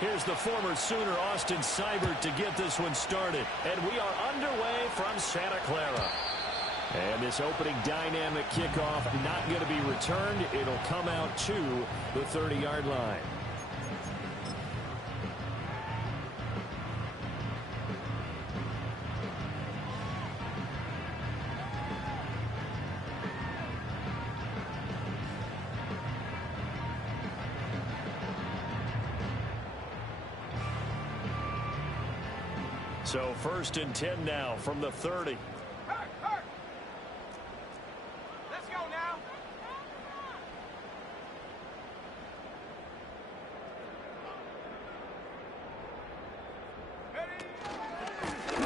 Here's the former Sooner, Austin Seibert, to get this one started. And we are underway from Santa Clara. And this opening dynamic kickoff not going to be returned. It'll come out to the 30-yard line. So 1st and 10 now from the 30. Let's go now.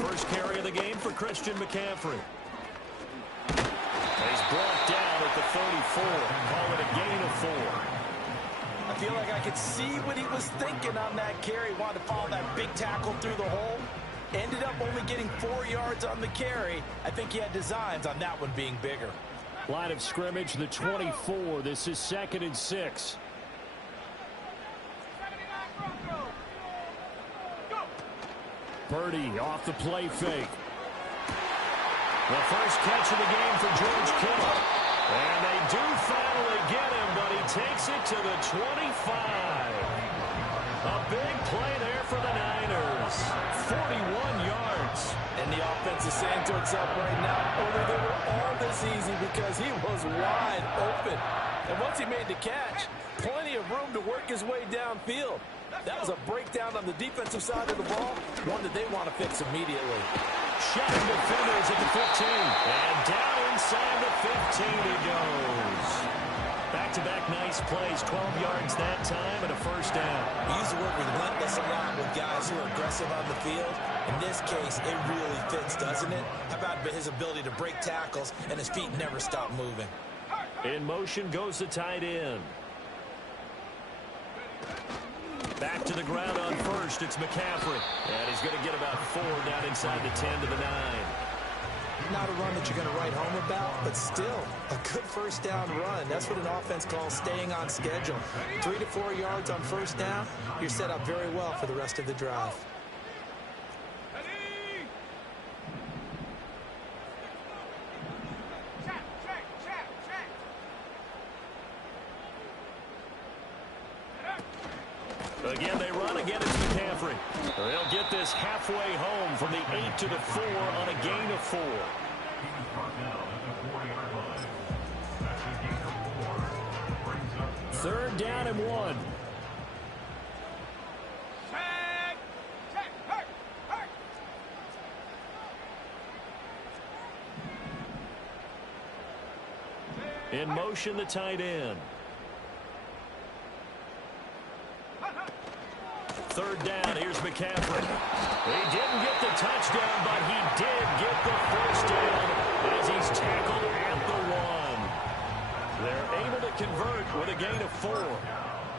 First carry of the game for Christian McCaffrey. He's brought down at the 34. Call it a gain of 4. I feel like I could see what he was thinking on that carry. Wanted to follow that big tackle through the hole. Ended up only getting 4 yards on the carry. I think he had designs on that one being bigger. Line of scrimmage, the 24. This is 2nd and 6. Purdy off the play fake. The first catch of the game for George Kittle. And they do finally get him, but he takes it to the 25. A big play there for the Niners. 41 yards. And the offense is saying to itself right now, only they were all this easy because he was wide open. And once he made the catch, plenty of room to work his way downfield. That was a breakdown on the defensive side of the ball, one that they want to fix immediately. Shoving defenders at the 15. And down inside the 15 he goes. Back-to-back nice plays, 12 yards that time and a first down. We use the word relentless a lot with guys who are aggressive on the field. In this case, it really fits, doesn't it? How about his ability to break tackles and his feet never stop moving? In motion goes the tight end. Back to the ground on first, it's McCaffrey. And he's going to get about 4 down inside the 10 to the 9. Not a run that you're going to write home about, but still a good first down run. That's what an offense calls staying on schedule. 3 to 4 yards on first down, you're set up very well for the rest of the drive. Again, they run. Again, it's McCaffrey. They'll get this halfway home from the 8 to the 4 on a gain of 4. Third down and 1. In motion, the tight end. Third down, here's McCaffrey. He didn't get the touchdown, but he did get the first down as he's tackled at the 1. They're able to convert with a gain of 4.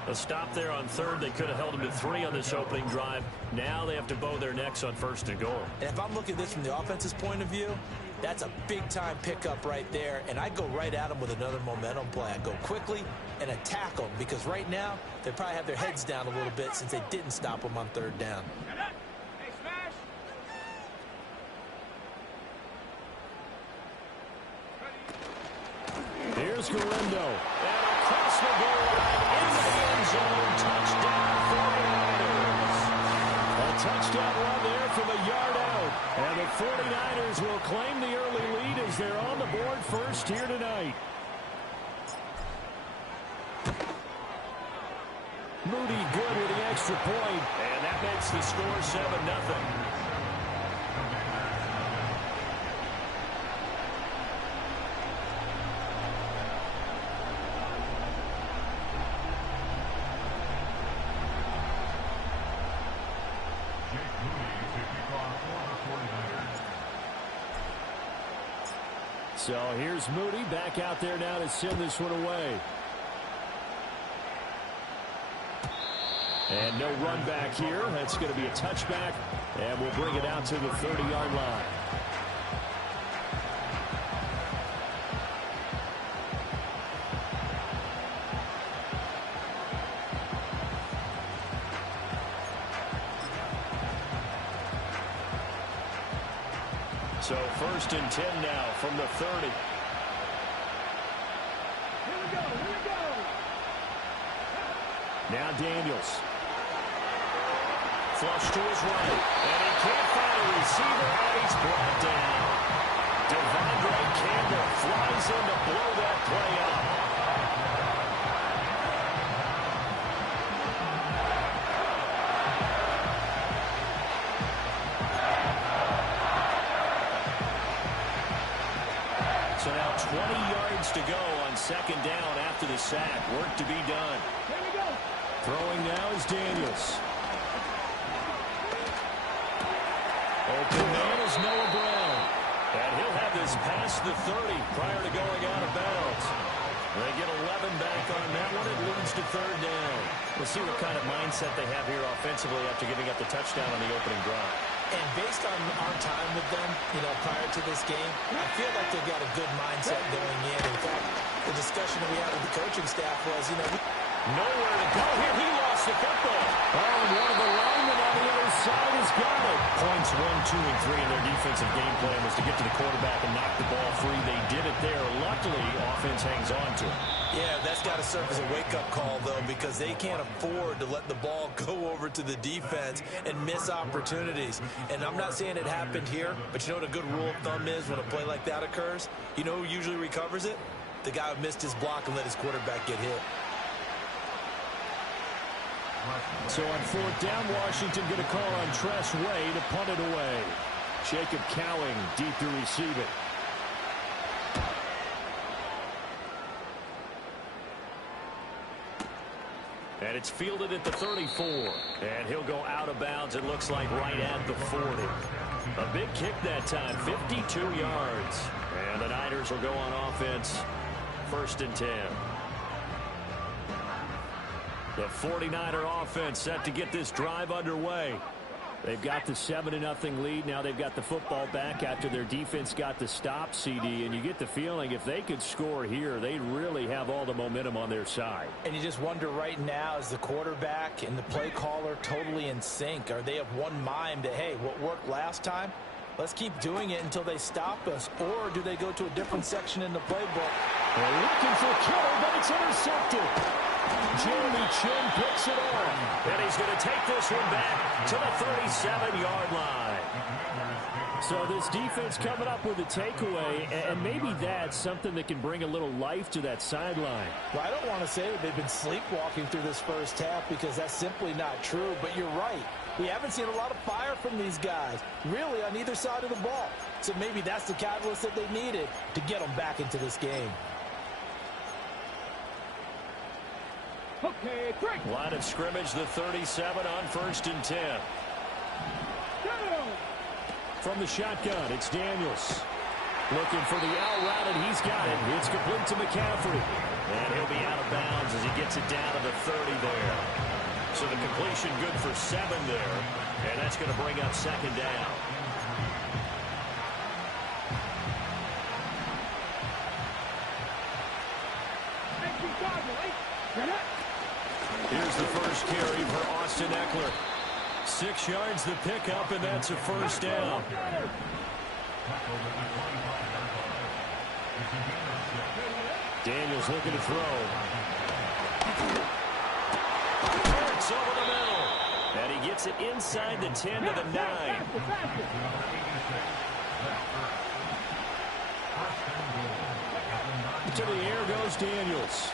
A stop there on third. They could have held him to 3 on this opening drive. Now they have to bow their necks on 1st and goal. And if I'm looking at this from the offense's point of view, that's a big-time pickup right there, and I go right at them with another momentum play. I go quickly and attack them because right now they probably have their heads down a little bit since they didn't stop them on third down. Here's Garendo. And across the goal line into the end zone. Touchdown for the Niners. A touchdown run there from a yard out. And the 49ers will claim the early lead as they're on the board first here tonight. Moody good with the extra point. And that makes the score 7-0. So here's Moody back out there now to send this one away. And no run back here. That's going to be a touchback. And we'll bring it out to the 30-yard line. So 1st and 10 now from the 30. Here we go. Now Daniels. Flush to his right. And he can't find a receiver, and he's brought down. Devondre Campbell flies in to blow that play up. So now 20 yards to go on 2nd down after the sack. Work to be done. Here we go. Throwing now is Daniels. Open man is Noah Brown. And he'll have this past the 30 prior to going out of bounds. They get 11 back on that one. It leads to 3rd down. We'll see what kind of mindset they have here offensively after giving up the touchdown on the opening drive. And based on our time with them, prior to this game, I feel like they've got a good mindset going in. In fact, the discussion that we had with the coaching staff was, nowhere to go here. He lost the football. Oh, and one of the linemen on the other side has got it. Points 1, 2, and 3 in their defensive game plan was to get to the quarterback and knock the ball free. They did it there. Luckily, offense hangs on to it. Yeah, that's got to serve as a wake-up call, though, because they can't afford to let the ball go over to the defense and miss opportunities. And I'm not saying it happened here, but you know what a good rule of thumb is when a play like that occurs? You know who usually recovers it? The guy who missed his block and let his quarterback get hit. So on 4th down, Washington going to call on Tress Way to punt it away. Jacob Cowing deep to receive it. And it's fielded at the 34. And he'll go out of bounds, it looks like, right at the 40. A big kick that time, 52 yards. And the Niners will go on offense, 1st and 10. The 49er offense set to get this drive underway. They've got the 7-0 lead. Now they've got the football back after their defense got the stop, CD. And you get the feeling if they could score here, they'd really have all the momentum on their side. And you just wonder right now, is the quarterback and the play caller totally in sync? Are they of one mind that, hey, what worked last time? Let's keep doing it until they stop us. Or do they go to a different section in the playbook? They're looking for Kittle, but it's intercepted. Jeremy Chin picks it up. And he's going to take this one back to the 37-yard line. So this defense coming up with a takeaway, and maybe that's something that can bring a little life to that sideline. Well, I don't want to say that they've been sleepwalking through this first half because that's simply not true, but you're right. We haven't seen a lot of fire from these guys, really, on either side of the ball. So maybe that's the catalyst that they needed to get them back into this game. Okay, break. Line of scrimmage, the 37 on 1st and 10. From the shotgun, it's Daniels. Looking for the out route, and he's got it. It's complete to McCaffrey. And he'll be out of bounds as he gets it down to the 30 there. So the completion good for 7 there. And that's going to bring up 2nd down. Here's the first carry for Austin Eckler. 6 yards the pickup, and that's a 1st down. Daniels looking to throw. Hurts over the middle. And he gets it inside the 10 to the 9. To the air goes Daniels.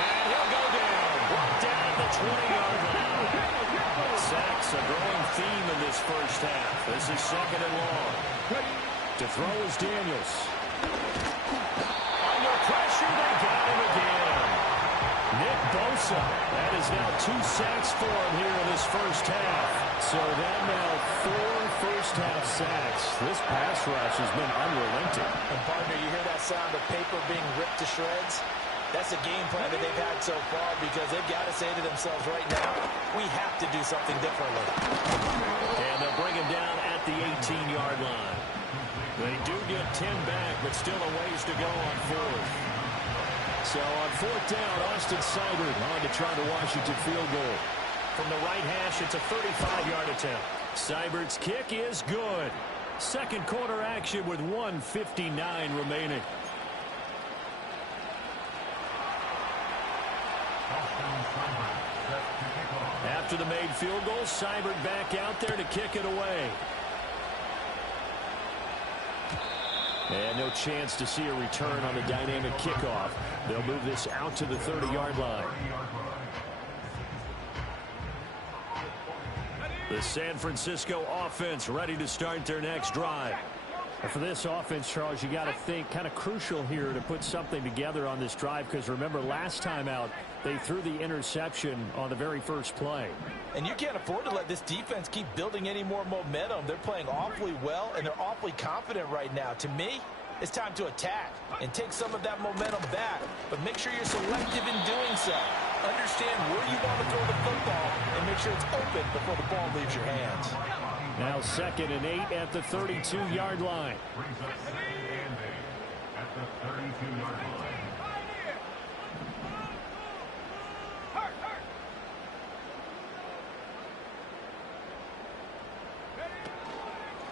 And he'll go down. Brought down at the 20-yard line. Sacks a growing theme in this first half. This is 2nd and long. To throw is Daniels. Under pressure, they got him again. Nick Bosa. That is now 2 sacks for him here in this first half. So that now 4 first-half sacks. This pass rush has been unrelenting. And, partner, you hear that sound of paper being ripped to shreds? That's a game plan that they've had so far because they've got to say to themselves right now, we have to do something differently. And they'll bring him down at the 18-yard line. They do get 10 back, but still a ways to go on 4th. So on 4th down, Austin Seibert on to try the Washington field goal. From the right hash, it's a 35-yard attempt. Seibert's kick is good. Second quarter action with 1:59 remaining. After the made field goal, Seibert back out there to kick it away. And no chance to see a return on the dynamic kickoff. They'll move this out to the 30-yard line. The San Francisco offense ready to start their next drive. For this offense, Charles, you got to think kind of crucial here to put something together on this drive, because remember last time out they threw the interception on the very first play. And you can't afford to let this defense keep building any more momentum. They're playing awfully well, and they're awfully confident right now. To me, it's time to attack and take some of that momentum back, but make sure you're selective in doing so. Understand where you want to throw the football and make sure it's open before the ball leaves your hands. Now 2nd and 8 at the 32-yard line.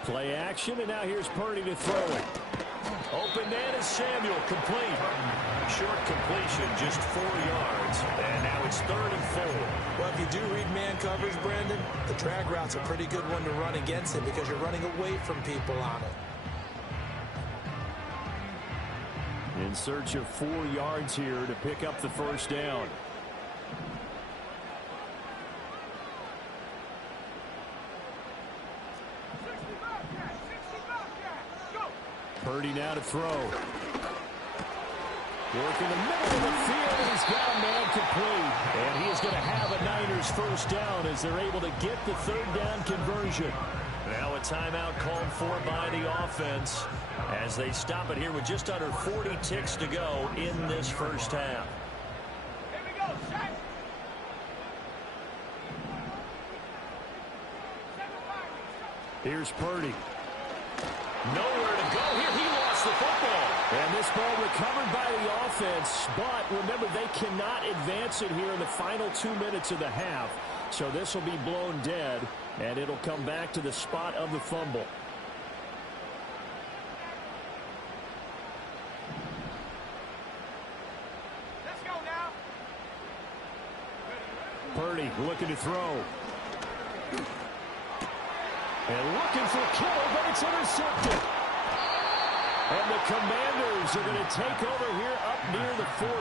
Play action, and now here's Purdy to throw it. Open man is Samuel, complete. Short completion, just 4 yards. And now it's 3rd and 4. Well, if you do read man coverage, Brandon, the drag route's a pretty good one to run against it because you're running away from people on it. In search of 4 yards here to pick up the first down. Purdy now to throw. Work in the middle of the field, and he's got a man complete. And he is going to have a Niners first down as they're able to get the 3rd down conversion. Now a timeout called for by the offense as they stop it here with just under 40 ticks to go in this first half. Here we go, shot. Here's Purdy. Nowhere to go here. He lost the football. And this ball recovered by the offense, but remember, they cannot advance it here in the final 2 minutes of the half. So this will be blown dead, and it'll come back to the spot of the fumble. Let's go now. Purdy looking to throw. And looking for Kittle, but it's intercepted. And the Commanders are going to take over here up near the 40.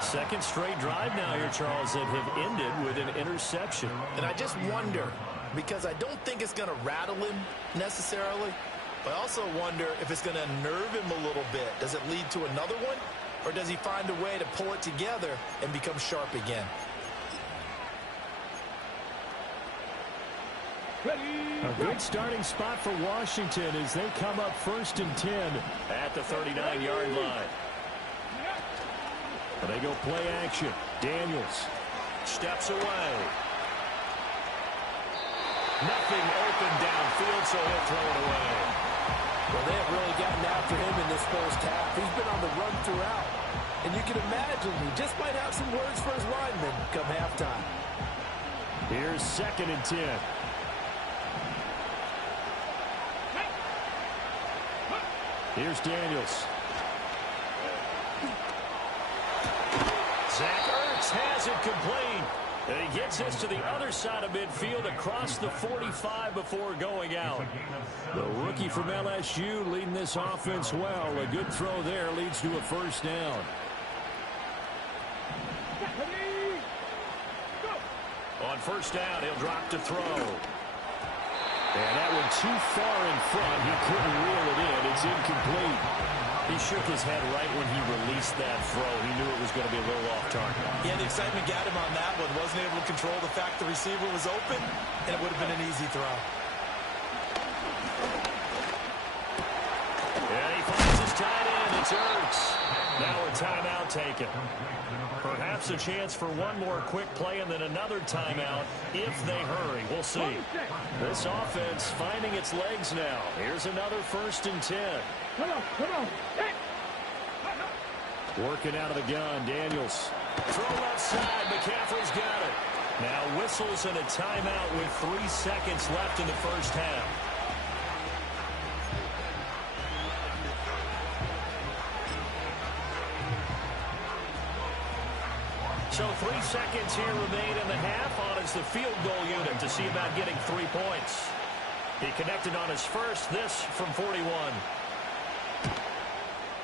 Second straight drive now here, Charles, that have ended with an interception. And I just wonder, because I don't think it's going to rattle him necessarily, but I also wonder if it's going to unnerve him a little bit. Does it lead to another one, or does he find a way to pull it together and become sharp again? A good starting spot for Washington as they come up 1st and 10 at the 39-yard line. They go play action. Daniels steps away. Nothing open downfield, so he'll throw it away. Well, they have really gotten after him in this first half. He's been on the run throughout. And you can imagine he just might have some words for his linemen come halftime. Here's 2nd and 10. Here's Daniels. Zach Ertz has it complete. And he gets us to the other side of midfield across the 45 before going out. The rookie from LSU leading this offense well. A good throw there leads to a first down. On first down, he'll drop to throw. And that one too far in front. He couldn't reel it in. It's incomplete. He shook his head right when he released that throw. He knew it was going to be a little off target. Yeah, the excitement got him on that one. Wasn't able to control the fact the receiver was open, and it would have been an easy throw. And he finds his tight end. It's Ertz. Now a timeout taken. Perhaps a chance for one more quick play and then another timeout if they hurry. We'll see. This offense finding its legs now. Here's another 1st and 10. Come on. Hey. Working out of the gun, Daniels. Throw left side. McCaffrey's got it. Now with whistles and a timeout with 3 seconds left in the first half. So 3 seconds here remain in the half. On is the field goal unit to see about getting 3 points. He connected on his first, this from 41.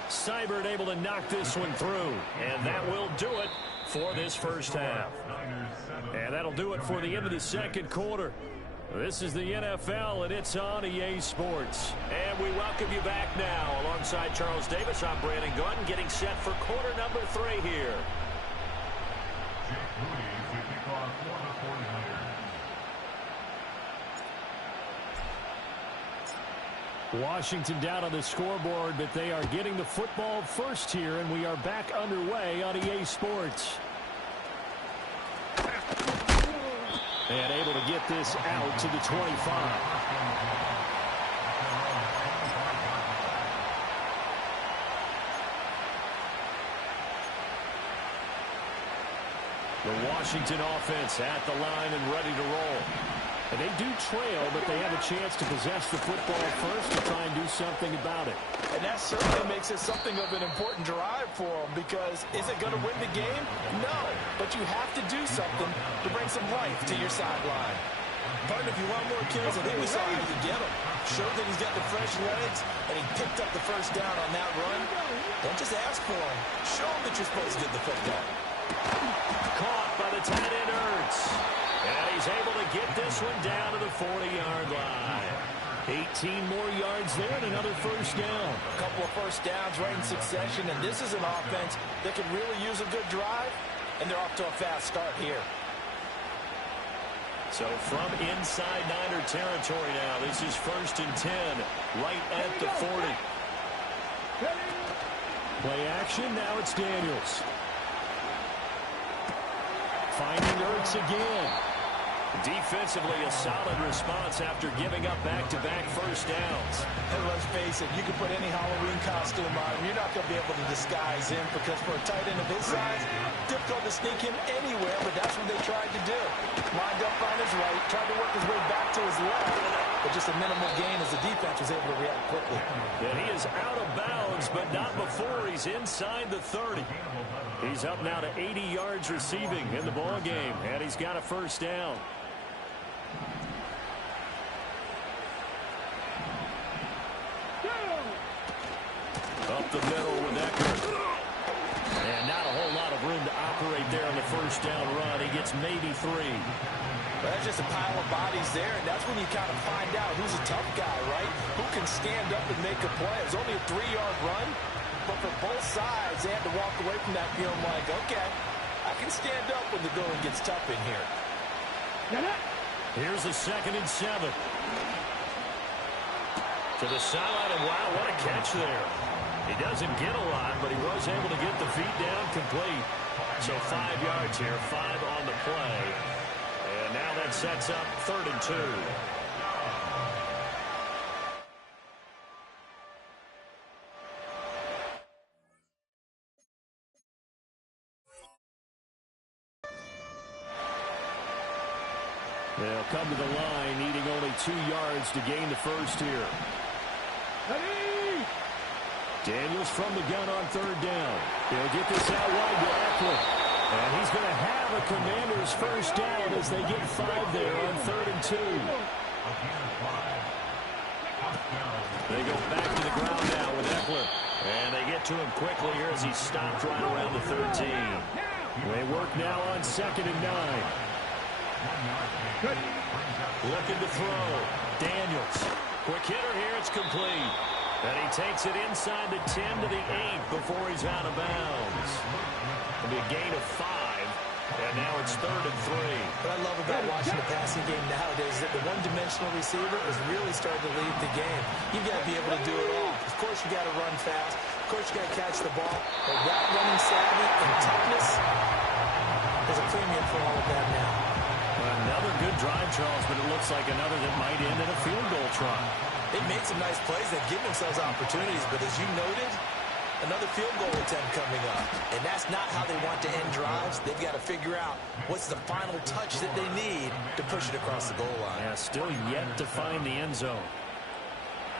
Seibert able to knock this one through, and that will do it for this first half. And that'll do it for the end of the second quarter. This is the NFL, and it's on EA Sports. And we welcome you back now. Alongside Charles Davis, I'm Brandon Gordon, getting set for quarter number 3 here. Washington down on the scoreboard, but they are getting the football first here, and we are back underway on EA Sports. And able to get this out to the 25. The Washington offense at the line and ready to roll. And they do trail, but they have a chance to possess the football first to try and do something about it. And that certainly makes it something of an important drive for them, because is it going to win the game? No, but you have to do something to bring some life to your sideline. But if you want more kills, I think we saw how you get them. Showed that he's got the fresh legs, and he picked up the first down on that run. Don't just ask for him. Show him that you're supposed to get the football. Caught by the tight end, Ertz. And he's able to get this one down to the 40-yard line. 18 more yards there and another first down. A couple of first downs right in succession, and this is an offense that can really use a good drive, and they're off to a fast start here. So from inside Niner territory now, this is 1st and 10, right at the 40. Play action, now it's Daniels. Finding Ertz again. Defensively, a solid response after giving up back-to-back first downs. And let's face it, you can put any Halloween costume on him. You're not going to be able to disguise him, because for a tight end of his size, difficult to sneak him anywhere, but that's what they tried to do. Lined up on his right, tried to work his way back to his left, but just a minimal gain as the defense was able to react quickly. And he is out of bounds, but not before he's inside the 30. He's up now to 80 yards receiving in the ball game, and he's got a first down. Up the middle with Eckler. And not a whole lot of room to operate there on the first down run. He gets maybe 3. But that's just a pile of bodies there, and that's when you kind of find out who's a tough guy, right? Who can stand up and make a play. It was only a 3-yard run, but for both sides, they had to walk away from that feeling like, okay, I can stand up when the going gets tough in here. Here's a 2nd and 7. To the sideline, and wow, what a catch there. He doesn't get a lot, but he was able to get the feet down complete. So 5 yards here, 5 on the play. And now that sets up 3rd and 2. They'll come to the line, needing only 2 yards to gain the first here. Daniels from the gun on 3rd down. He'll get this out wide to Eckler. And he's going to have a Commanders first down as they get 5 there on 3rd and 2. They go back to the ground now with Eckler. And they get to him quickly here as he stopped right around the 13. They work now on 2nd and 9. Looking to throw. Daniels. Quick hitter here. It's complete. And he takes it inside the 10 to the 8 before he's out of bounds. It'll be a gain of 5. And now it's 3rd and 3. What I love about watching the passing game nowadays is that the one-dimensional receiver is really starting to lead the game. You've got to be able to do it all. Of course, you got to run fast. Of course, you got to catch the ball. But route running savvy and toughness is a premium for all of that now. Another good drive, Charles, but it looks like another that might end in a field goal try. They made some nice plays. They've given themselves opportunities, but as you noted, another field goal attempt coming up. And that's not how they want to end drives. They've got to figure out what's the final touch that they need to push it across the goal line. Yeah, still yet to find the end zone.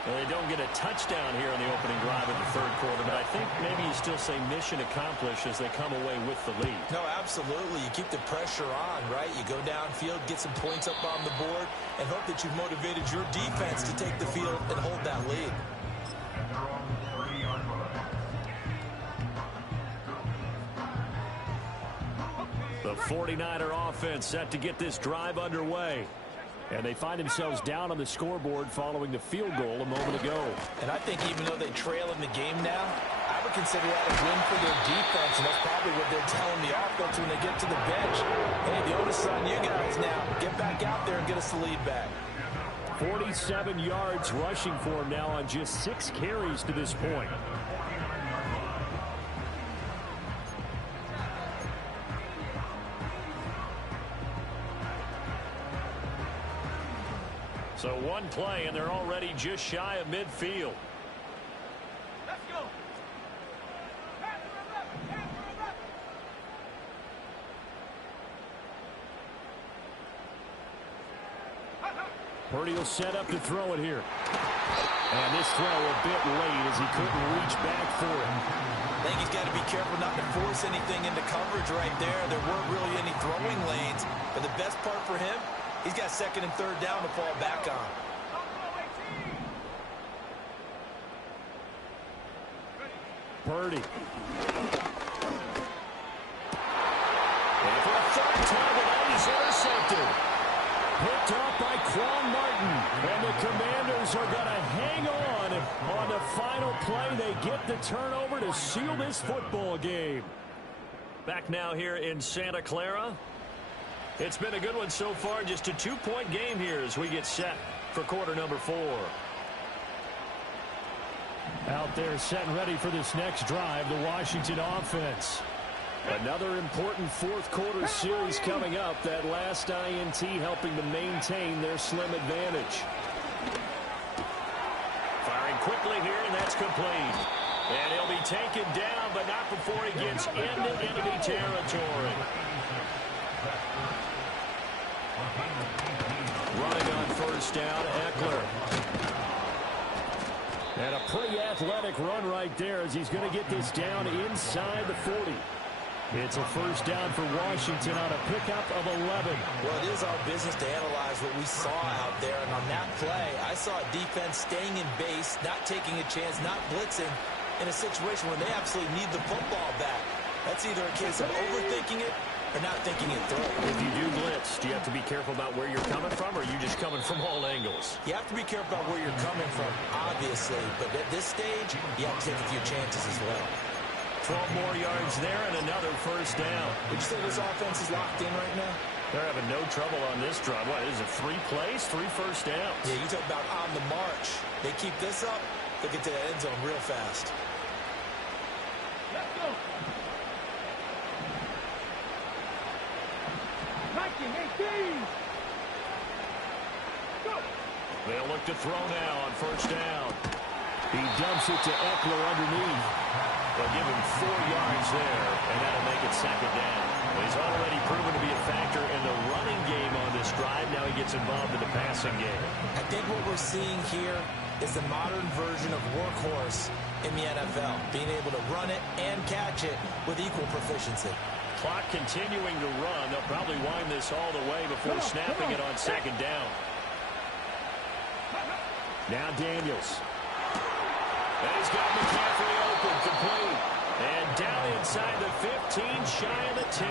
Well, they don't get a touchdown here in the opening drive of the third quarter, but I think maybe you still say mission accomplished as they come away with the lead. No, absolutely. You keep the pressure on, right? You go downfield, get some points up on the board, and hope that you've motivated your defense to take the field and hold that lead. The 49er offense set to get this drive underway. And they find themselves down on the scoreboard following the field goal a moment ago. And I think even though they trail in the game now, I would consider that a win for their defense, and that's probably what they're telling the offense when they get to the bench. Hey, the onus is on you guys now. Get back out there and get us the lead back. 47 yards rushing for him now on just 6 carries to this point. So one play, and they're already just shy of midfield. Let's go. Purdy will set up to throw it here. And this throw a bit late as he couldn't reach back for it. I think he's got to be careful not to force anything into coverage right there. There weren't really any throwing lanes. But the best part for him, he's got second and third down to fall back on. Purdy. And for a third time, he's intercepted. Picked up by Quan Martin. And the Commanders are going to hang on the final play. They get the turnover to seal this football game. Back now here in Santa Clara. It's been a good one so far. Just a 2-point game here as we get set for quarter number 4. Out there set and ready for this next drive, the Washington offense. Another important fourth quarter series coming up. That last INT helping to maintain their slim advantage. Firing quickly here, and that's complete. And he'll be taken down, but not before he gets into enemy territory. Running on first down, Eckler. And a pretty athletic run right there as he's going to get this down inside the 40. It's a first down for Washington on a pickup of 11. Well, it is our business to analyze what we saw out there. And on that play, I saw a defense staying in base, not taking a chance, not blitzing in a situation where they absolutely need the football back. That's either a case of overthinking it or not thinking it through. If you do blitz, do you have to be careful about where you're coming from, or are you just coming from all angles? You have to be careful about where you're coming from, obviously. But at this stage, you have to take a few chances as well. 12 more yards there and another first down. Would you say this offense is locked in right now? They're having no trouble on this drive. What, is it 3 plays, 3 first downs? Yeah, you talk about on the march. They keep this up, they'll get to the end zone real fast. Let's go. They'll look to throw now on first down. He dumps it to Eckler underneath. They'll give him 4 yards there, and that'll make it second down. He's already proven to be a factor in the running game on this drive. Now he gets involved in the passing game. I think what we're seeing here is the modern version of workhorse in the NFL, being able to run it and catch it with equal proficiency. Clock continuing to run. They'll probably wind this all the way before snapping it on second down. Now Daniels. And he's got McCaffrey open, complete. And down inside the 15, shy of the 10.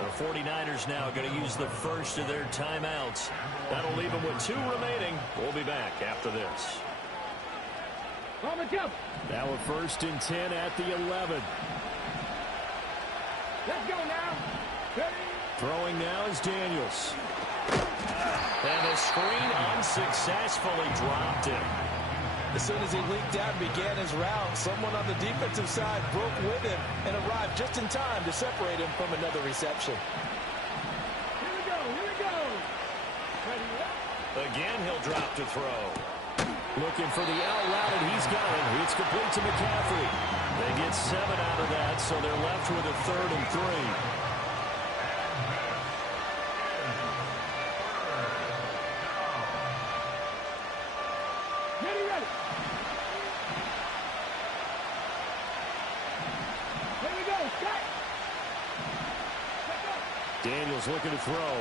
The 49ers now going to use the first of their timeouts. That'll leave them with 2 remaining. We'll be back after this. Now a first and 10 at the 11. Let's go now. Ready? Throwing now is Daniels. And the screen unsuccessfully dropped him. As soon as he leaked out and began his route, someone on the defensive side broke with him and arrived just in time to separate him from another reception. Here we go. Ready up. Again, he'll drop to throw. Looking for the out route, and he's got it. It's complete to McCaffrey. They get 7 out of that, so they're left with a 3rd and 3. Ready. Here we go. Set. Let's go. Daniels looking to throw.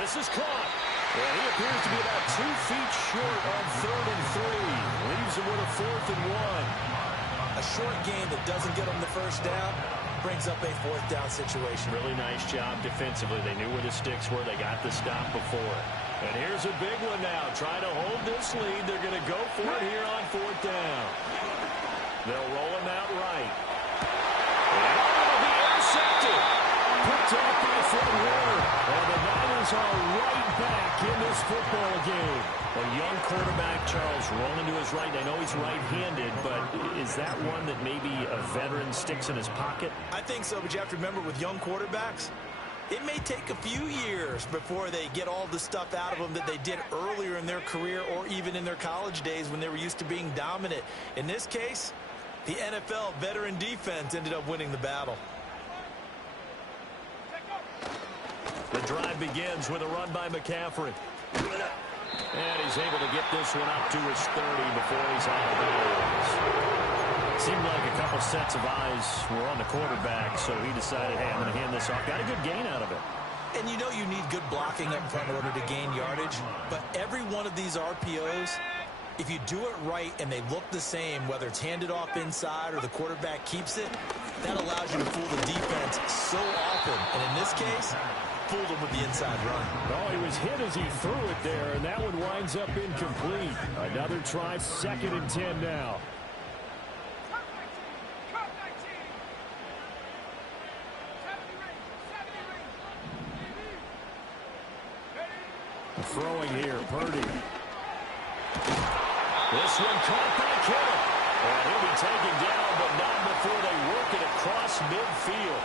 This is caught. And he appears to be about 2 feet short on 3rd and 3. Leaves him with a 4th and 1. A short gain that doesn't get them the first down brings up a 4th down situation. Really nice job defensively. They knew where the sticks were. They got the stop before. And here's a big one now. Trying to hold this lead. They're going to go for it here on 4th down. They'll roll him out right. And it'll be intercepted. Picked off by Fred Warner. And the Niners are right back in this football game. A young quarterback, Charles, rolling to his right. I know he's right-handed, but is that one that maybe a veteran sticks in his pocket? I think so, but you have to remember with young quarterbacks, it may take a few years before they get all the stuff out of them that they did earlier in their career or even in their college days when they were used to being dominant. In this case, the NFL veteran defense ended up winning the battle. The drive begins with a run by McCaffrey. And he's able to get this one up to his 30 before he's out of bounds. Seemed like a couple sets of eyes were on the quarterback, so he decided, hey, I'm going to hand this off. Got a good gain out of it. And you know you need good blocking up front in order to gain yardage, but every one of these RPOs, if you do it right and they look the same, whether it's handed off inside or the quarterback keeps it, that allows you to fool the defense so often. And in this case, fooled him with the inside run. Oh, he was hit as he threw it there, and that one winds up incomplete. Another try, 2nd and 10 now. Throwing here, Purdy. This one caught by Kittle. And he'll be taken down, but not before they work it across midfield.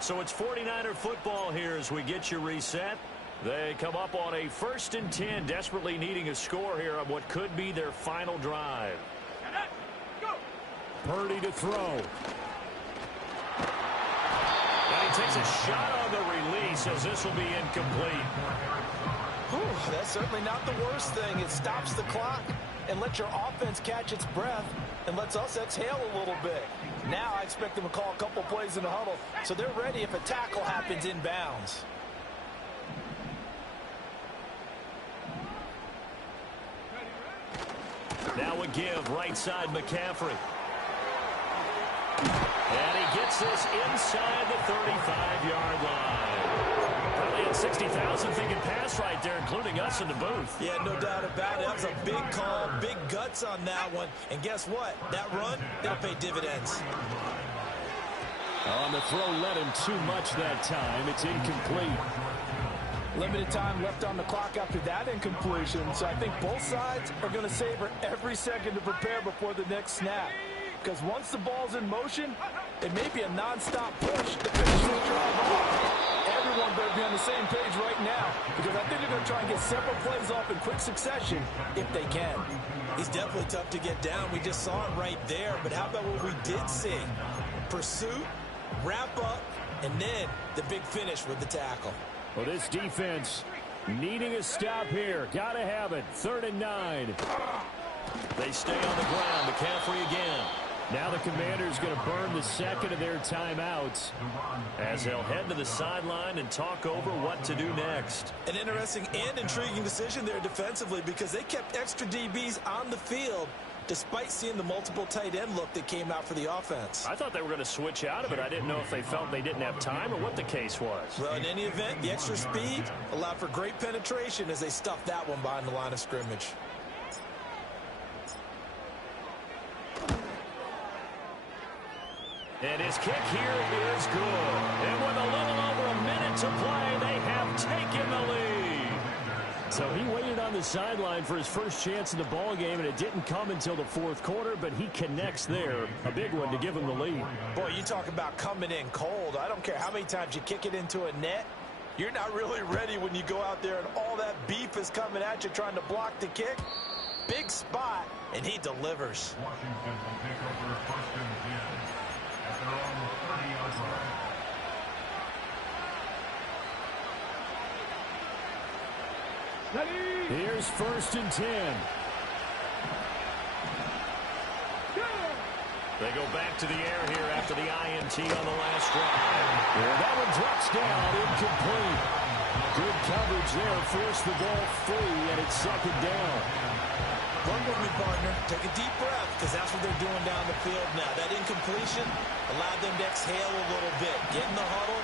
So it's 49er football here as we get you reset. They come up on a 1st and 10, desperately needing a score here on what could be their final drive. Purdy to throw. And he takes a shot on the release as this will be incomplete. Whew, that's certainly not the worst thing. It stops the clock and lets your offense catch its breath and lets us exhale a little bit. Now I expect them to call a couple plays in the huddle, so they're ready if a tackle happens inbounds. Now a give, right side McCaffrey. And he gets this inside the 35-yard line. Probably had 60,000 thinking pass right there, including us in the booth. Yeah, no doubt about it. That was a big call, big guts on that one. And guess what? That run, it'll pay dividends. On the throw, let him too much that time. It's incomplete. Limited time left on the clock after that incompletion, so I think both sides are going to savor every second to prepare before the next snap. Because once the ball's in motion, it may be a non-stop push to finish the drive off. Everyone better be on the same page right now, because I think they're going to try and get several plays off in quick succession if they can. He's definitely tough to get down. We just saw it right there, but how about what we did see? Pursuit, wrap up, and then the big finish with the tackle. Well, this defense needing a stop here. Got to have it. 3rd and 9. They stay on the ground. McCaffrey again. Now the Commanders going to burn the second of their timeouts as they'll head to the sideline and talk over what to do next. An interesting and intriguing decision there defensively because they kept extra DBs on the field despite seeing the multiple tight end look that came out for the offense. I thought they were going to switch out of it. I didn't know if they felt they didn't have time or what the case was. Well, in any event, the extra speed allowed for great penetration as they stuffed that one behind the line of scrimmage. And his kick here is good. And with a little over a minute to play, they have taken the lead. So he waited on the sideline for his first chance in the ball game, and it didn't come until the 4th quarter, but he connects there. A big one to give him the lead. Boy, you talk about coming in cold. I don't care how many times you kick it into a net. You're not really ready when you go out there and all that beef is coming at you trying to block the kick. Big spot, and he delivers. Washington will take over first and 10 at their own 30-yard line. Here's first and 10. They go back to the air here after the INT on the last drive. Yeah, that one drops down, incomplete. Good coverage there, forced the ball free, and it's second down. Run with me, partner. Take a deep breath, because that's what they're doing down the field now. That incompletion allowed them to exhale a little bit. Get in the huddle,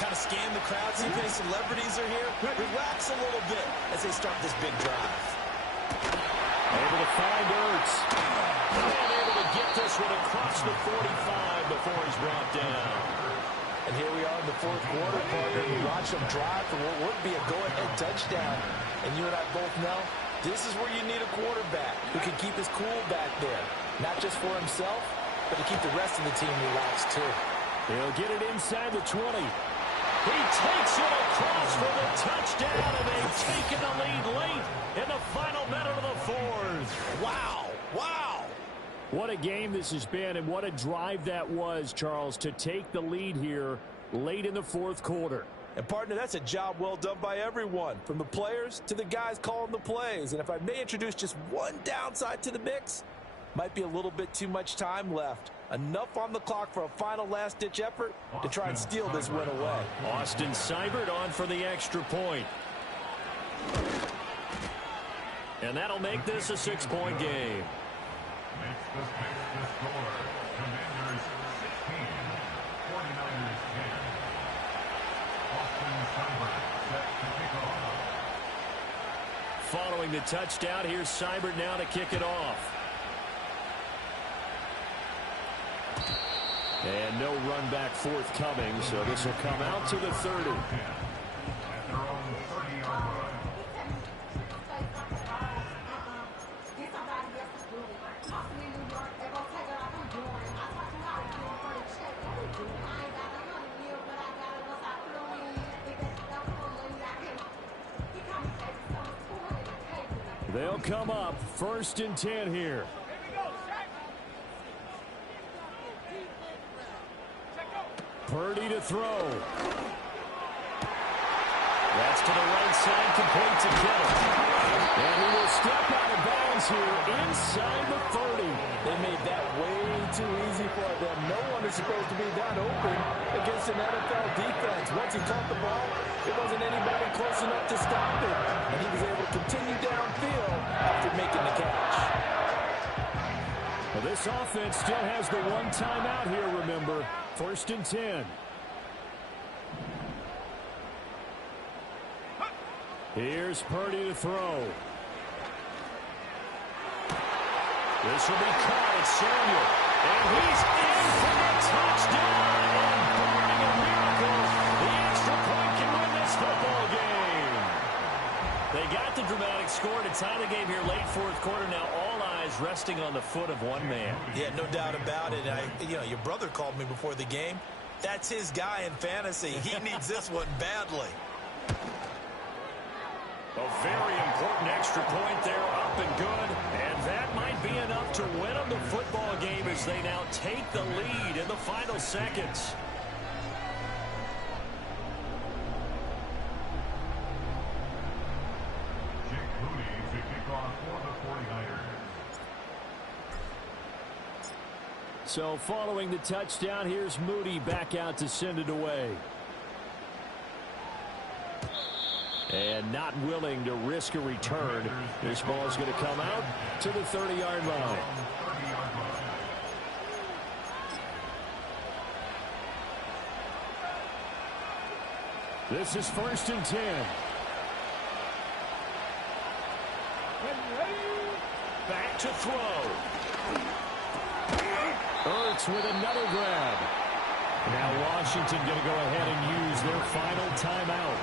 kind of scan the crowd, see if any celebrities are here. Relax a little bit as they start this big drive. Able to find Ertz. And able to get this one across the 45 before he's brought down. And here we are in the fourth quarter, partner. We watch them drive for what would be a go-ahead touchdown. And you and I both know this is where you need a quarterback who can keep his cool back there. Not just for himself, but to keep the rest of the team relaxed, too. He'll get it inside the 20. He takes it across for the touchdown, and they've taken the lead late in the final minute of the fourth. Wow. Wow. What a game this has been, and what a drive that was, Charles, to take the lead here late in the fourth quarter. And, partner, that's a job well done by everyone, from the players to the guys calling the plays. And if I may introduce just one downside to the mix, might be a little bit too much time left. Enough on the clock for a final last-ditch effort to try and steal this win away. Austin Seibert on for the extra point. And that'll make this a 6-point game. Makes the score. Commanders 16, 49ers 10. Austin Seibert set to kick off. Following the touchdown, here's Seibert now to kick it off. And no run back forthcoming, so this will come out to the 30. At their own 30-yard line. They'll come up first and 10 here. Purdy to throw. That's to the right side, complete to Kittle. And he will step out of bounds here inside the 30. They made that way too easy for them. No one is supposed to be that open against an NFL defense. Once he caught the ball, there wasn't anybody close enough to stop it. And he was able to continue downfield after making the catch. Well, this offense still has the one timeout here, remember. First and 10. Here's Purdy to throw. This will be caught. It's Samuel. And he's in for the touchdown. And barring a miracle, the extra point can win this football game. They got the dramatic score to tie the game here late fourth quarter. Now all eyes resting on the foot of one man. Yeah, no doubt about it. Your brother called me before the game. That's his guy in fantasy. He needs this one badly. A very important extra point there, up and good. And that might be enough to win them the football game as they now take the lead in the final seconds. To kick off for the 49ers. So following the touchdown, here's Moody back out to send it away. And not willing to risk a return. This ball is going to come out to the 30-yard line. This is first and 10. Back to throw. Ertz with another grab. Now Washington going to go ahead and use their final timeout.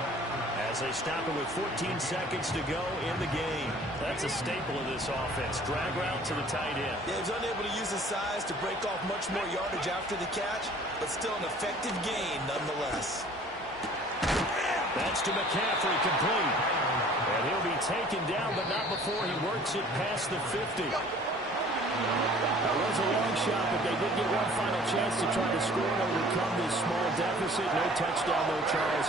As they stop it with 14 seconds to go in the game. That's a staple of this offense. Drag route to the tight end. Yeah, he was unable to use his size to break off much more yardage after the catch, but still an effective gain nonetheless. That's pitch to McCaffrey, complete. And he'll be taken down, but not before he works it past the 50. That was a long shot, but they did get one final chance to try to score and overcome this small deficit. No touchdown, though, Charles.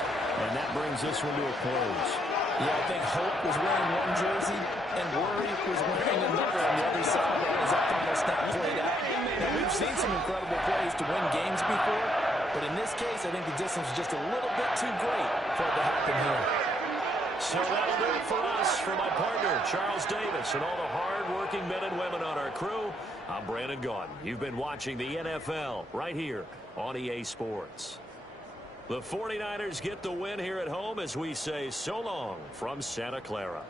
And that brings this one to a close. Yeah, I think Hope was wearing one jersey and Worry was wearing another on the other side as that final snap played out. Now, we've seen some incredible plays to win games before, but in this case, I think the distance was just a little bit too great for it to happen here. So that'll do it for us. For my partner, Charles Davis, and all the hard-working men and women on our crew, I'm Brandon Gaudin. You've been watching the NFL right here on EA Sports. The 49ers get the win here at home as we say so long from Santa Clara.